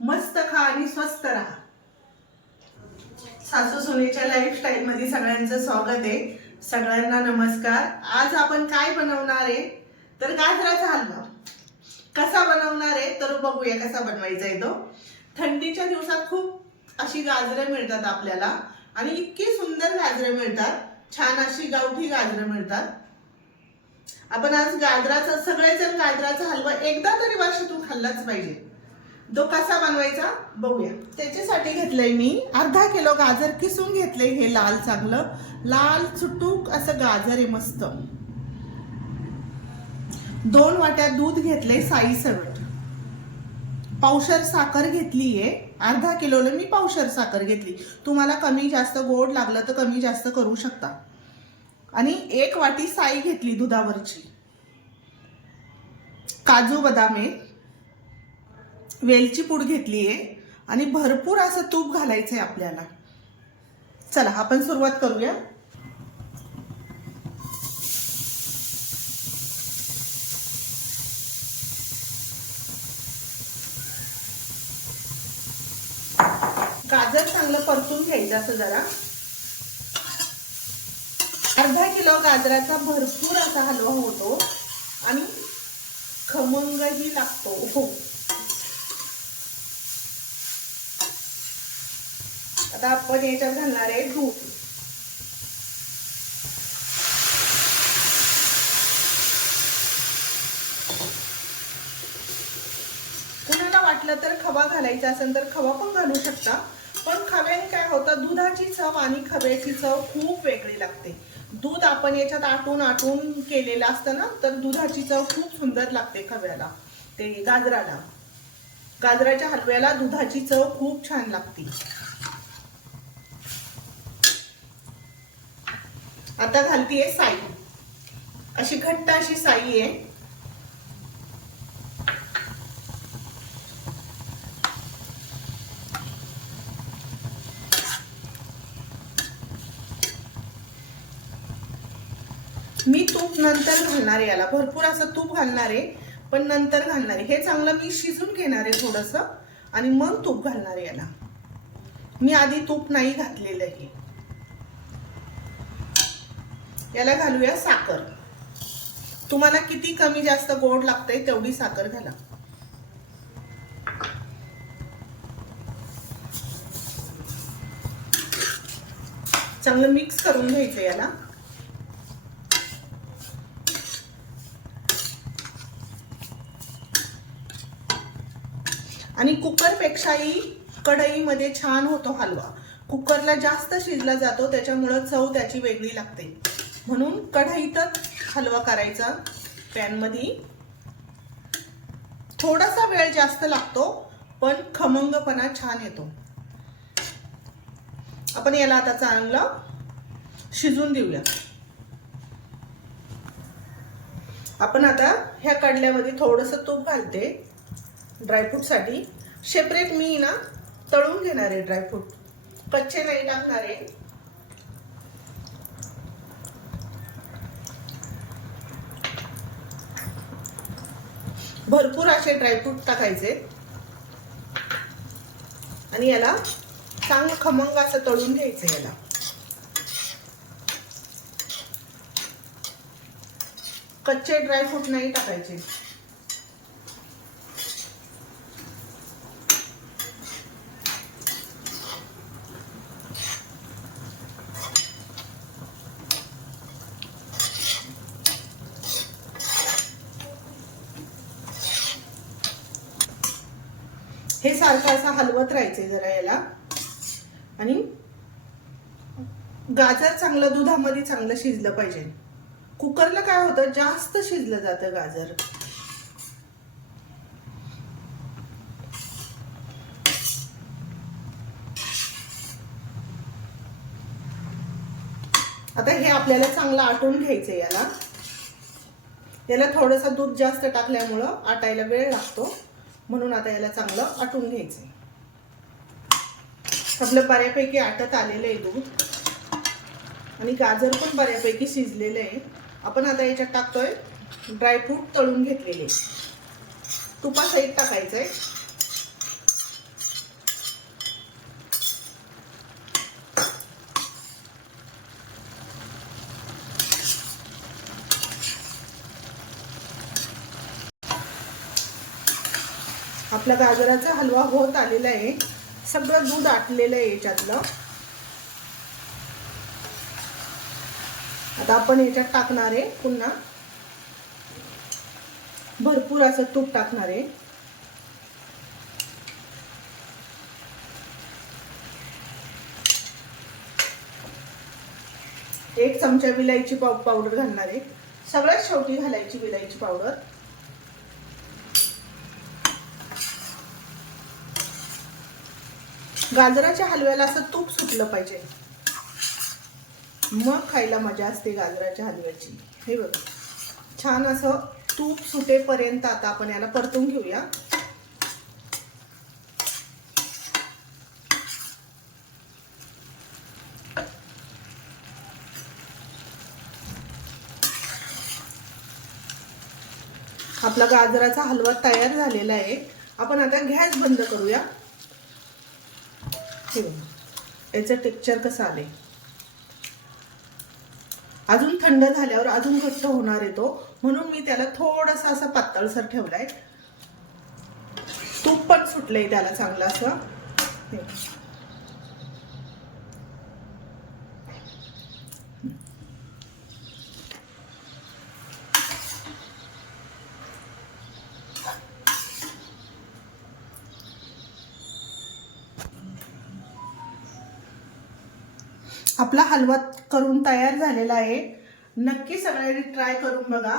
मस्त खा आणि स्वस्त राहा. सासू सुनेच्या लाईफस्टाईल मध्ये सगळ्यांचं स्वागत आहे. सगळ्यांना नमस्कार. आज आपण काय बनवणार आहे तर गाजराचा हलवा. कसा बनवणार आहे तर बघूया कसा बनवायचा आहे तो. थंडीच्या दिवसात खूप अशी गाजरं मिळतात आपल्याला आणि इतकी सुंदर गाजरं मिळतात. छान अशी गावठी गाजरं मिळतात. आपण आज गाजराचा सगळेजण गाजराचा हलवा एकदा तरी वर्षातून खाल्लाच पाहिजे. तो कसा बनवायचा बघूया. त्याच्यासाठी घेतलंय मी अर्धा किलो गाजर किसून घेतले. हे लाल चांगलं लाल चुटूक असं गाजर आहे मस्त. 2 वाट्या दूध घेतले साई सरट. पावशर साखर घेतलीये. अर्धा किलोला मी पावशर साखर घेतली. तुम्हाला कमी जास्त गोड लागलं तर कमी जास्त करू शकता. आणि 1 वाटी साई घेतली दुधावरची. काजू बदाम आहे. वेलची पूड घेतली आहे आणि भरपूर असं तूप घालायचंय आपल्याला. चला आपण सुरुवात करूया. गाजर चांगलं परतून घ्यायचं असं जरा. अर्धा किलो गाजराचा भरपूर असा हलवा होतो आणि खमंगही लागतो. हो, आता आपण याच्यात घालणार आहे दूध. कुणाला वाटलं तर खवा घालायचा असेल तर खवा पण घालू शकता. पण खव्याने काय होतं, दुधाची चव आणि खव्याची चव खूप वेगळी लागते. दूध आपण याच्यात आटून केलेलं असतं ना, तर दुधाची चव खूप सुंदर लागते खव्याला. ते गाजराला, गाजराच्या हलव्याला दुधाची चव खूप छान लागते. आता घालतीये साई. अशी घट्ट अशी साई आहे. मी तूप नंतर घालणार आहे याला. भरपूर असं तूप घालणार आहे पण नंतर घालणार आहे. हे चांगलं मी शिजून घेणार आहे थोडंसं आणि मग तूप घालणार आहे याला. मी आधी तूप नाही घातलेलं आहे. याला घालूया साखर. तुम्हाला किती कमी जास्त गोड लागतंय तेवढी साखर घाला. चांगलं मिक्स करून घ्यायचं याला. आणि कुकर पेक्षाही कढईमध्ये छान होतो हलवा. कुकरला जास्त शिजला जातो त्याच्यामुळे चव त्याची वेगळी लागते. म्हणून कढईतच हलवा करायचा. पॅन मध्ये थोडासा वेळ जास्त लागतो पण खमंगपणा छान येतो. आपण याला आता चांगलं शिजून देऊया. आपण आता ह्या कडल्यामध्ये थोडंसं तूप घालते ड्रायफ्रूट साठी. सेपरेट मी ना तळून घेणार आहे ड्रायफ्रूट, कच्चे नाही टाकणार आहे. भरपूर असे ड्रायफ्रूट टाकायचे आणि याला चांगलं खमंग असं तळून घ्यायचं. याला कच्चे ड्रायफ्रूट नाही टाकायचे. हे सारखं असं हलवत राहायचंय जरा याला. आणि गाजर चांगलं दुधामध्ये चांगलं शिजलं पाहिजे. कुकरला काय होतं, जास्त शिजलं जातं गाजर. आता हे आपल्याला चांगलं आटून घ्यायचंय याला. याला थोडंसं दूध जास्त टाकल्यामुळं आटायला वेळ लागतो. म्हणून आता याला चांगलं आटून घ्यायचंय. आपलं बऱ्यापैकी आटत आलेलं आहे दूध आणि गाजर पण बऱ्यापैकी शिजलेलं आहे. आपण आता याच्यात टाकतोय ड्रायफ्रूट तळून घेतलेले. तुपासहित टाकायचंय. आपला गाजराचा हलवा होत आलेला आहे. सगळं दूध आटलेलं आहे याच्यातलं. आता आपण याच्यात टाकणार आहे पुन्हा भरपूर असं तूप टाकणार आहे. एक चमचा विलायची पावडर घालणार आहे. सगळ्यात शेवटी घालायची विलायची पावडर. गाजराच्या हलव्याला असं तूप सुटलं पाहिजे, मग खायला मजा असते गाजराच्या हलव्याची. हे बघा, छान असं तूप सुटेपर्यंत आता आपण याला परतून घेऊया. आपला गाजराचा हलवा तयार झालेला आहे. आपण आता गॅस बंद करूया. हे बघा, याचं टेक्स्चर कसं आले. अजून थंड झाल्यावर अजून घट्ट होणार आहे तो, म्हणून मी त्याला थोडासा असं पातळसर ठेवलाय. तूप पण सुटलंय त्याला चांगलं असं. आपला हलवा करून तयार झालेला आहे. नक्की सगळ्यांनी ट्राय करून बघा.